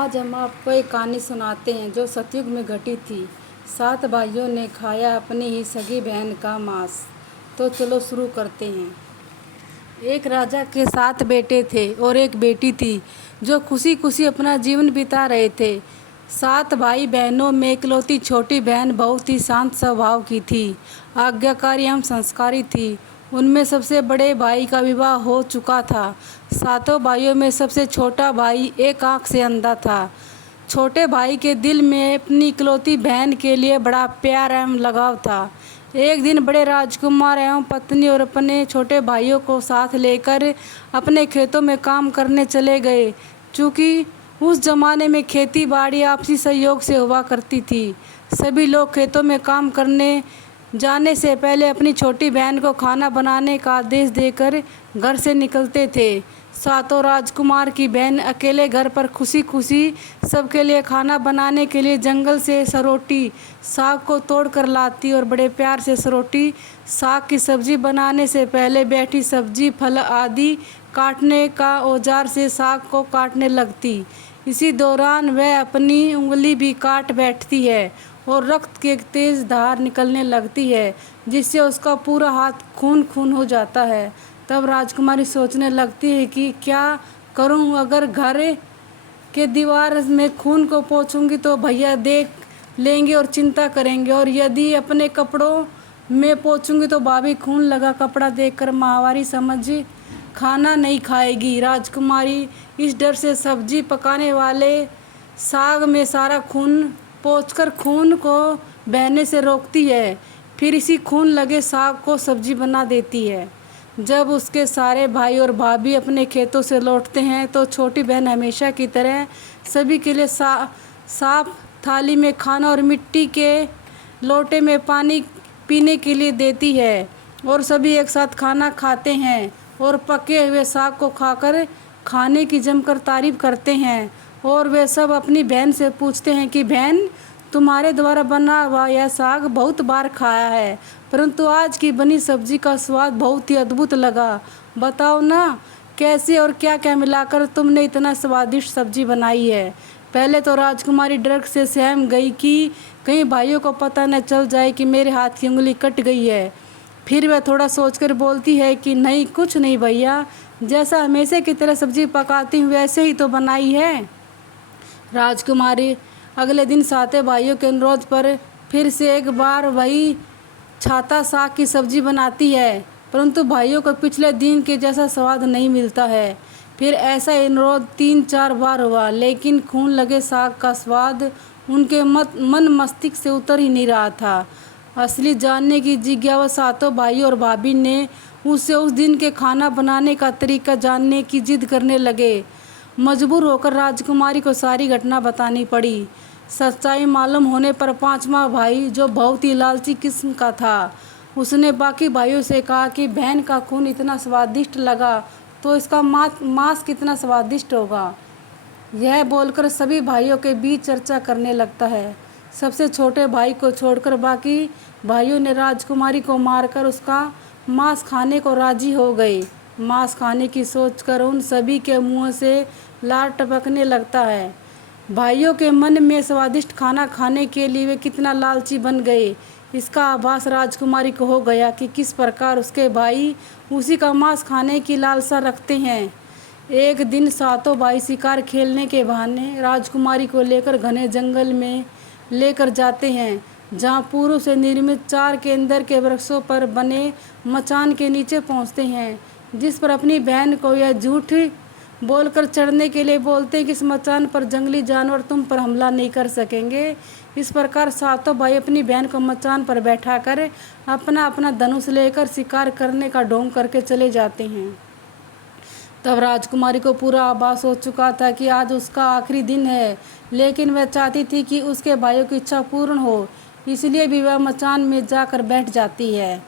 आज हम आपको एक कहानी सुनाते हैं जो सतयुग में घटी थी। 7 भाइयों ने खाया अपनी ही सगी बहन का मांस। तो चलो शुरू करते हैं। एक राजा के 7 बेटे थे और एक बेटी थी जो खुशी खुशी अपना जीवन बिता रहे थे। 7 भाई बहनों में इकलौती छोटी बहन बहुत ही शांत स्वभाव की थी, आज्ञाकारी एवं संस्कारी थी। उनमें सबसे बड़े भाई का विवाह हो चुका था। 7 भाइयों में सबसे छोटा भाई एक आंख से अंधा था। छोटे भाई के दिल में अपनी इकलौती बहन के लिए बड़ा प्यार एवं लगाव था। एक दिन बड़े राजकुमार एवं पत्नी और अपने छोटे भाइयों को साथ लेकर अपने खेतों में काम करने चले गए। चूँकि उस जमाने में खेती बाड़ी आपसी सहयोग से हुआ करती थी, सभी लोग खेतों में काम करने जाने से पहले अपनी छोटी बहन को खाना बनाने का आदेश देकर घर से निकलते थे। 7 राजकुमार की बहन अकेले घर पर खुशी खुशी सबके लिए खाना बनाने के लिए जंगल से सरोटी साग को तोड़ कर लाती और बड़े प्यार से सरोटी साग की सब्जी बनाने से पहले बैठी सब्जी फल आदि काटने का औजार से साग को काटने लगती। इसी दौरान वह अपनी उंगली भी काट बैठती है और रक्त की एक तेज धार निकलने लगती है, जिससे उसका पूरा हाथ खून खून हो जाता है। तब राजकुमारी सोचने लगती है कि क्या करूं, अगर घर के दीवार में खून को पोंछूंगी तो भैया देख लेंगे और चिंता करेंगे, और यदि अपने कपड़ों में पोंछूंगी तो भाभी खून लगा कपड़ा देखकर माहवारी समझ खाना नहीं खाएगी। राजकुमारी इस डर से सब्जी पकाने वाले साग में सारा खून पोंछकर खून को बहने से रोकती है, फिर इसी खून लगे साग को सब्जी बना देती है। जब उसके सारे भाई और भाभी अपने खेतों से लौटते हैं तो छोटी बहन हमेशा की तरह सभी के लिए साफ थाली में खाना और मिट्टी के लोटे में पानी पीने के लिए देती है, और सभी एक साथ खाना खाते हैं और पके हुए साग को खाकर खाने की जमकर तारीफ करते हैं। और वे सब अपनी बहन से पूछते हैं कि बहन, तुम्हारे द्वारा बना हुआ यह साग बहुत बार खाया है, परंतु आज की बनी सब्जी का स्वाद बहुत ही अद्भुत लगा। बताओ ना, कैसे और क्या क्या मिलाकर तुमने इतना स्वादिष्ट सब्जी बनाई है। पहले तो राजकुमारी डर से सहम गई कि कहीं भाइयों को पता न चल जाए कि मेरे हाथ की उंगली कट गई है। फिर वह थोड़ा सोचकर बोलती है कि नहीं, कुछ नहीं भैया, जैसा हमेशा की तरह सब्जी पकाती हूँ वैसे ही तो बनाई है। राजकुमारी अगले दिन 7 भाइयों के अनुरोध पर फिर से एक बार वही छाता साग की सब्जी बनाती है, परंतु भाइयों को पिछले दिन के जैसा स्वाद नहीं मिलता है। फिर ऐसा अनुरोध 3-4 बार हुआ, लेकिन खून लगे साग का स्वाद उनके मन मस्तिष्क से उतर ही नहीं रहा था। असली जानने की जिज्ञासा 7 भाई और भाभी ने उससे उस दिन के खाना बनाने का तरीका जानने की जिद करने लगे। मजबूर होकर राजकुमारी को सारी घटना बतानी पड़ी। सच्चाई मालूम होने पर 5वां भाई, जो बहुत ही लालची किस्म का था, उसने बाकी भाइयों से कहा कि बहन का खून इतना स्वादिष्ट लगा तो इसका मांस कितना स्वादिष्ट होगा। यह बोलकर सभी भाइयों के बीच चर्चा करने लगता है। सबसे छोटे भाई को छोड़कर बाकी भाइयों ने राजकुमारी को मारकर उसका मांस खाने को राजी हो गए। मांस खाने की सोचकर उन सभी के मुंह से लार टपकने लगता है। भाइयों के मन में स्वादिष्ट खाना खाने के लिए वे कितना लालची बन गए, इसका आभास राजकुमारी को हो गया कि किस प्रकार उसके भाई उसी का मांस खाने की लालसा रखते हैं। एक दिन 7 भाई शिकार खेलने के बहाने राजकुमारी को लेकर घने जंगल में लेकर जाते हैं, जहां पूर्व से निर्मित 4 केंद्र के वृक्षों पर बने मचान के नीचे पहुंचते हैं, जिस पर अपनी बहन को यह झूठ बोलकर चढ़ने के लिए बोलते हैं कि इस मचान पर जंगली जानवर तुम पर हमला नहीं कर सकेंगे। इस प्रकार 7 भाई अपनी बहन को मचान पर बैठाकर अपना अपना धनुष लेकर शिकार करने का ढोंग करके चले जाते हैं। तब राजकुमारी को पूरा आभास हो चुका था कि आज उसका आखिरी दिन है, लेकिन वह चाहती थी कि उसके भाइयों की इच्छा पूर्ण हो, इसलिए भी वह मचान में जाकर बैठ जाती है।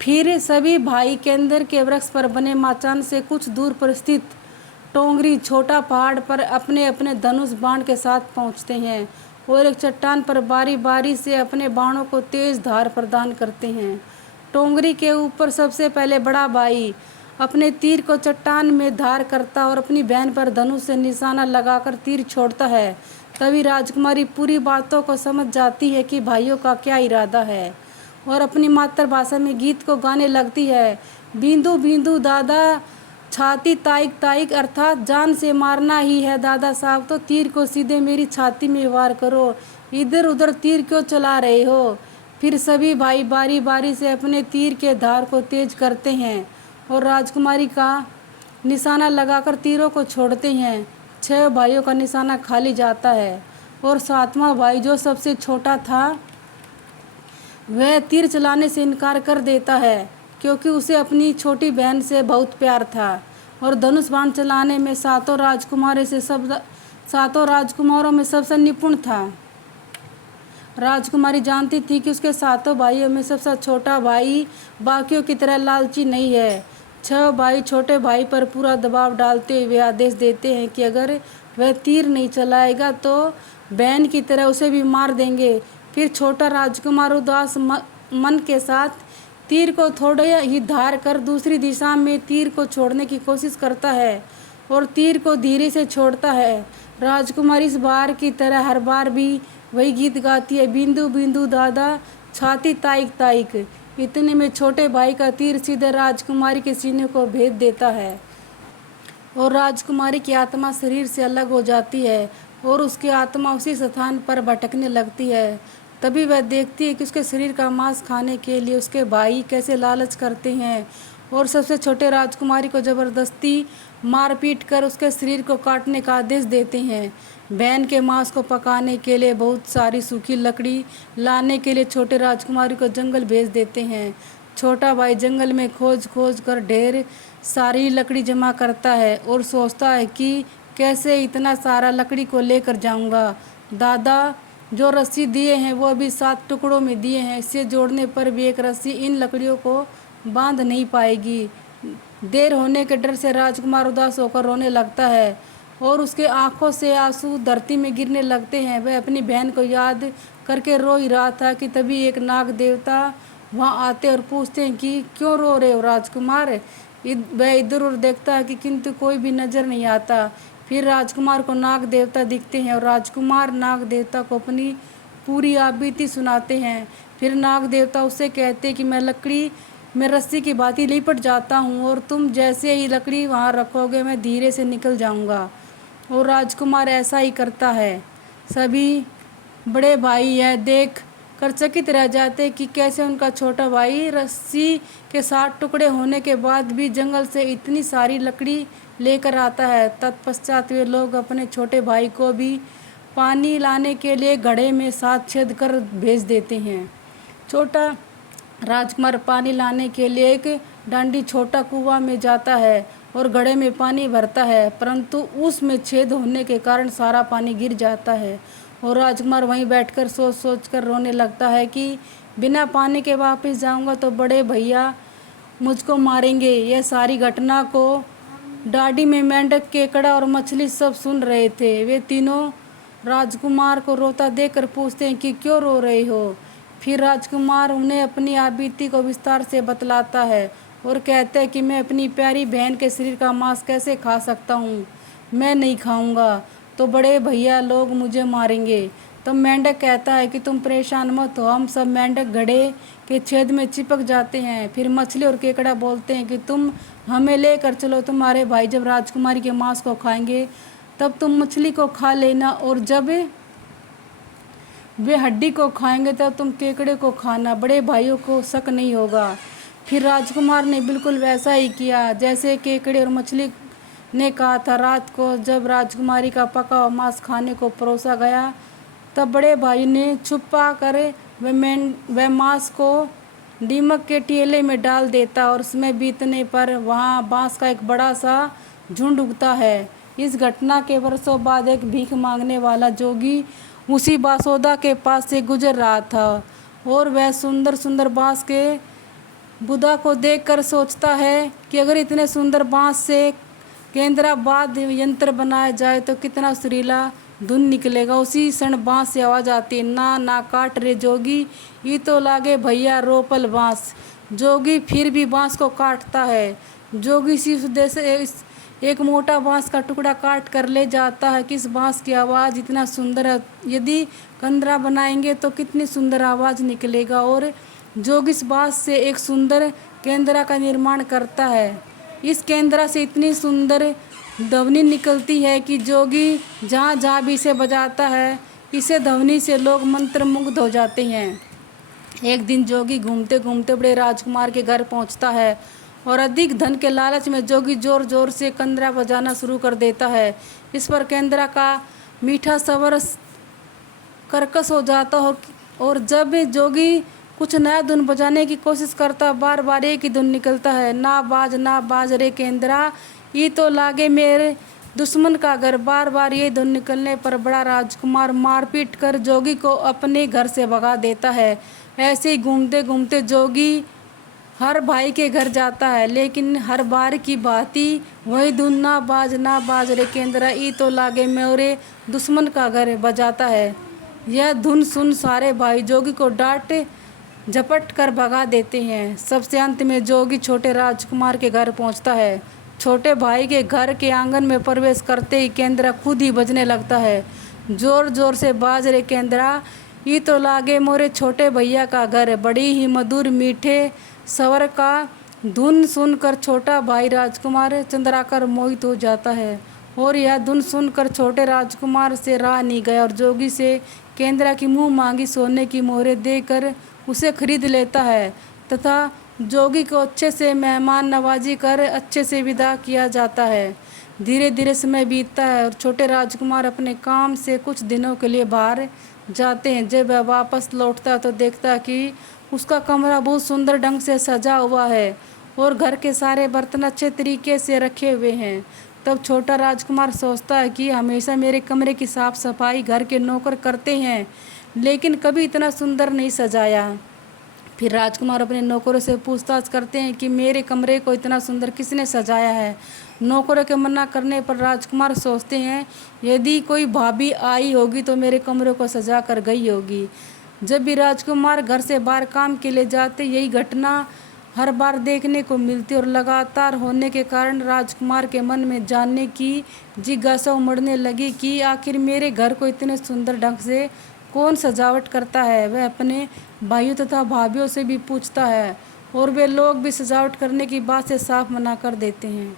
फिर सभी भाई केंद्र के वृक्ष पर बने मचान से कुछ दूर पर स्थित टोंगरी छोटा पहाड़ पर अपने अपने धनुष बाण के साथ पहुंचते हैं और एक चट्टान पर बारी बारी से अपने बाणों को तेज धार प्रदान करते हैं। टोंगरी के ऊपर सबसे पहले बड़ा भाई अपने तीर को चट्टान में धार करता और अपनी बहन पर धनुष से निशाना लगाकर तीर छोड़ता है। तभी राजकुमारी पूरी बातों को समझ जाती है कि भाइयों का क्या इरादा है और अपनी मातृभाषा में गीत को गाने लगती है। बिंदु बिंदु दादा छाती ताइक ताइक, अर्थात जान से मारना ही है दादा साहब तो तीर को सीधे मेरी छाती में वार करो, इधर उधर तीर क्यों चला रहे हो। फिर सभी भाई बारी बारी से अपने तीर के धार को तेज करते हैं और राजकुमारी का निशाना लगाकर तीरों को छोड़ते हैं। 6 भाइयों का निशाना खाली जाता है और 7वां भाई, जो सबसे छोटा था, वह तीर चलाने से इनकार कर देता है क्योंकि उसे अपनी छोटी बहन से बहुत प्यार था और धनुष बाण चलाने में सातों राजकुमारों में सबसे निपुण था। राजकुमारी जानती थी कि उसके 7 भाइयों में सबसे छोटा भाई बाकियों की तरह लालची नहीं है। 6 भाई छोटे भाई पर पूरा दबाव डालते हुए आदेश देते हैं कि अगर वह तीर नहीं चलाएगा तो बहन की तरह उसे भी मार देंगे। फिर छोटा राजकुमार उदास मन के साथ तीर को थोड़ा ही धार कर दूसरी दिशा में तीर को छोड़ने की कोशिश करता है और तीर को धीरे से छोड़ता है। राजकुमारी इस बार की तरह हर बार भी वही गीत गाती है, बिंदु बिंदु दादा छाती ताइक ताइक। इतने में छोटे भाई का तीर सीधे राजकुमारी के सीने को भेद देता है और राजकुमारी की आत्मा शरीर से अलग हो जाती है और उसकी आत्मा उसी स्थान पर भटकने लगती है। तभी वह देखती है कि उसके शरीर का मांस खाने के लिए उसके भाई कैसे लालच करते हैं और सबसे छोटे राजकुमारी को ज़बरदस्ती मारपीट कर उसके शरीर को काटने का आदेश देते हैं। बहन के मांस को पकाने के लिए बहुत सारी सूखी लकड़ी लाने के लिए छोटे राजकुमारी को जंगल भेज देते हैं। छोटा भाई जंगल में खोज खोज कर ढेर सारी लकड़ी जमा करता है और सोचता है कि कैसे इतना सारा लकड़ी को लेकर जाऊंगा। दादा जो रस्सी दिए हैं वो अभी 7 टुकड़ों में दिए हैं, इससे जोड़ने पर भी एक रस्सी इन लकड़ियों को बांध नहीं पाएगी। देर होने के डर से राजकुमार उदास होकर रोने लगता है और उसके आंखों से आंसू धरती में गिरने लगते हैं। वह अपनी बहन को याद करके रो ही रहा था कि तभी एक नाग देवता वहाँ आते और पूछते हैं कि क्यों रो रहे हो राजकुमार। वह इधर उधर देखता है कि किंतु कोई भी नज़र नहीं आता। फिर राजकुमार को नाग देवता दिखते हैं और राजकुमार नाग देवता को अपनी पूरी आपबीती सुनाते हैं। फिर नाग देवता उससे कहते कि मैं रस्सी की भांति लिपट जाता हूँ और तुम जैसे ही लकड़ी वहाँ रखोगे मैं धीरे से निकल जाऊँगा। और राजकुमार ऐसा ही करता है। सभी बड़े भाई यह देख कर चकित रह जाते कि कैसे उनका छोटा भाई रस्सी के 7 टुकड़े होने के बाद भी जंगल से इतनी सारी लकड़ी लेकर आता है। तत्पश्चात वे लोग अपने छोटे भाई को भी पानी लाने के लिए घड़े में 7 छेद कर भेज देते हैं। छोटा राजकुमार पानी लाने के लिए एक डांडी छोटा कुआं में जाता है और घड़े में पानी भरता है, परंतु उसमें छेद होने के कारण सारा पानी गिर जाता है और राजकुमार वहीं बैठकर सोच सोच कर रोने लगता है कि बिना पानी के वापस जाऊंगा तो बड़े भैया मुझको मारेंगे। यह सारी घटना को डांडी में मेंढक, केकड़ा और मछली सब सुन रहे थे। वे तीनों राजकुमार को रोता देखकर पूछते हैं कि क्यों रो रहे हो। फिर राजकुमार उन्हें अपनी आपबीती को विस्तार से बतलाता है और कहता है कि मैं अपनी प्यारी बहन के शरीर का मांस कैसे खा सकता हूँ, मैं नहीं खाऊंगा तो बड़े भैया लोग मुझे मारेंगे। तो मेंढक कहता है कि तुम परेशान मत हो, हम सब मेंढक घड़े के छेद में चिपक जाते हैं। फिर मछली और केकड़ा बोलते हैं कि तुम हमें लेकर चलो, तुम्हारे भाई जब राजकुमारी के मांस को खाएंगे तब तुम मछली को खा लेना और जब वे हड्डी को खाएंगे तब तुम केकड़े को खाना, बड़े भाइयों को शक नहीं होगा। फिर राजकुमार ने बिल्कुल वैसा ही किया जैसे केकड़े और मछली ने कहा था। रात को जब राजकुमारी का पका हुआ मांस खाने को परोसा गया तब बड़े भाई ने छुपा कर वह मांस को दीमक के टिएले में डाल देता और उसमें बीतने पर वहाँ बांस का एक बड़ा सा झुंड उगता है। इस घटना के वर्षों बाद एक भीख मांगने वाला जोगी उसी बांसोदा के पास से गुजर रहा था और वह सुंदर सुंदर बांस के बुदा को देखकर सोचता है कि अगर इतने सुंदर बांस से केंद्राबाद यंत्र बनाया जाए तो कितना सुरीला धुन निकलेगा। उसी क्षण बांस से आवाज़ आती है, ना ना काट रे जोगी, ये तो लागे भैया रोपल बांस। जोगी फिर भी बांस को काटता है। जोगी इसी उद्देश्य से एक मोटा बांस का टुकड़ा काट कर ले जाता है कि इस बांस की आवाज़ इतना सुंदर है, यदि कंदरा बनाएंगे तो कितनी सुंदर आवाज़ निकलेगा। और जोगी इस बांस से एक सुंदर केंद्रा का निर्माण करता है। इस केंद्रा से इतनी सुंदर ध्वनि निकलती है कि जोगी जहाँ जहाँ भी इसे बजाता है, इसे ध्वनि से लोग मंत्रमुग्ध हो जाते हैं। एक दिन जोगी घूमते घूमते बड़े राजकुमार के घर पहुंचता है और अधिक धन के लालच में जोगी जोर जोर से कंदरा बजाना शुरू कर देता है। इस पर केंद्रा का मीठा स्वर कर्कश हो जाता और जब जोगी कुछ नया धुन बजाने की कोशिश करता, बार बार एक ही धुन निकलता है, ना बाज रे केंद्रा, ये तो लागे मेरे दुश्मन का घर। बार बार ये धुन निकलने पर बड़ा राजकुमार मारपीट कर जोगी को अपने घर से भगा देता है। ऐसे ही घूमते घूमते जोगी हर भाई के घर जाता है, लेकिन हर बार की भांति वही धुन ना बाज रे केंद्रा, ई तो लागे मेरे दुश्मन का घर बजाता है। यह धुन सुन सारे भाई जोगी को डांट झपट कर भगा देते हैं। सबसे अंत में जोगी छोटे राजकुमार के घर पहुंचता है। छोटे भाई के घर के आंगन में प्रवेश करते ही केंद्रा खुद ही बजने लगता है, जोर जोर से बाज रे केंद्रा, ये तो लागे मोरे छोटे भैया का घर। बड़ी ही मधुर मीठे स्वर का धुन सुनकर छोटा भाई राजकुमार चंद्राकर मोहित हो जाता है और यह धुन सुनकर छोटे राजकुमार से रहा नहीं गया और जोगी से केंद्रा की मुंह मांगी सोने की मोहरें देकर उसे खरीद लेता है तथा जोगी को अच्छे से मेहमान नवाजी कर अच्छे से विदा किया जाता है। धीरे धीरे समय बीतता है और छोटे राजकुमार अपने काम से कुछ दिनों के लिए बाहर जाते हैं। जब वह वापस लौटता है तो देखता है कि उसका कमरा बहुत सुंदर ढंग से सजा हुआ है और घर के सारे बर्तन अच्छे तरीके से रखे हुए हैं। तब छोटा राजकुमार सोचता है कि हमेशा मेरे कमरे की साफ सफाई घर के नौकर करते हैं, लेकिन कभी इतना सुंदर नहीं सजाया। फिर राजकुमार अपने नौकरों से पूछताछ करते हैं कि मेरे कमरे को इतना सुंदर किसने सजाया है। नौकरों के मना करने पर राजकुमार सोचते हैं यदि कोई भाभी आई होगी तो मेरे कमरे को सजा कर गई होगी। जब भी राजकुमार घर से बाहर काम के लिए जाते यही घटना हर बार देखने को मिलती और लगातार होने के कारण राजकुमार के मन में जानने की जिज्ञासा उमड़ने लगी कि आखिर मेरे घर को इतने सुंदर ढंग से कौन सजावट करता है। वह अपने भाइयों तथा भाभियों से भी पूछता है और वे लोग भी सजावट करने की बात से साफ मना कर देते हैं।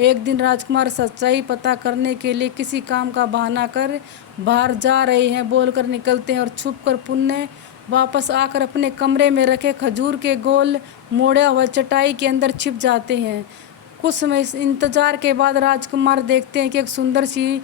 एक दिन राजकुमार सच्चाई पता करने के लिए किसी काम का बहाना कर बाहर जा रहे हैं बोलकर निकलते हैं और छुपकर पुण्य वापस आकर अपने कमरे में रखे खजूर के गोल मोड़ा हुआ चटाई के अंदर छिप जाते हैं। कुछ समय इंतजार के बाद राजकुमार देखते हैं कि एक सुंदर सी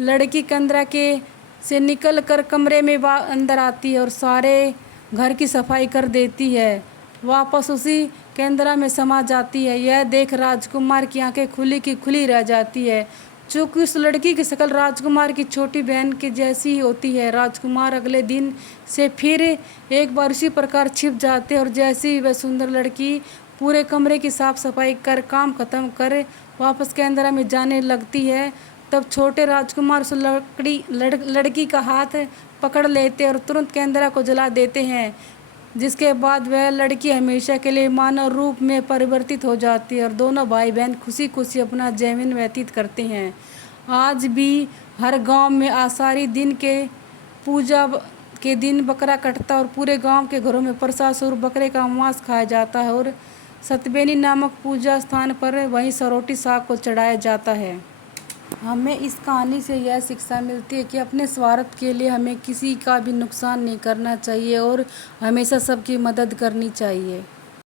लड़की कंदरा के से निकल कर कमरे में अंदर आती है और सारे घर की सफाई कर देती है, वापस उसी केंद्रा में समा जाती है। यह देख राजकुमार की आंखें खुली की खुली रह जाती है, चूँकि उस लड़की की शक्ल राजकुमार की छोटी बहन के जैसी ही होती है। राजकुमार अगले दिन से फिर एक बार उसी प्रकार छिप जाते और जैसे ही वह सुंदर लड़की पूरे कमरे की साफ सफाई कर काम खत्म कर वापस केंद्रा में जाने लगती है, तब छोटे राजकुमार उस लड़की का हाथ पकड़ लेते और तुरंत केंद्रा को जला देते हैं, जिसके बाद वह लड़की हमेशा के लिए मानव रूप में परिवर्तित हो जाती है और दोनों भाई बहन खुशी खुशी अपना जीवन व्यतीत करते हैं। आज भी हर गांव में आषाढ़ी दिन के पूजा के दिन बकरा कटता और पूरे गांव के घरों में प्रसाद स्वरूप बकरे का मांस खाया जाता है और सतबेनी नामक पूजा स्थान पर वहीं सरोटी साग को चढ़ाया जाता है। हमें इस कहानी से यह शिक्षा मिलती है कि अपने स्वार्थ के लिए हमें किसी का भी नुकसान नहीं करना चाहिए और हमेशा सबकी मदद करनी चाहिए।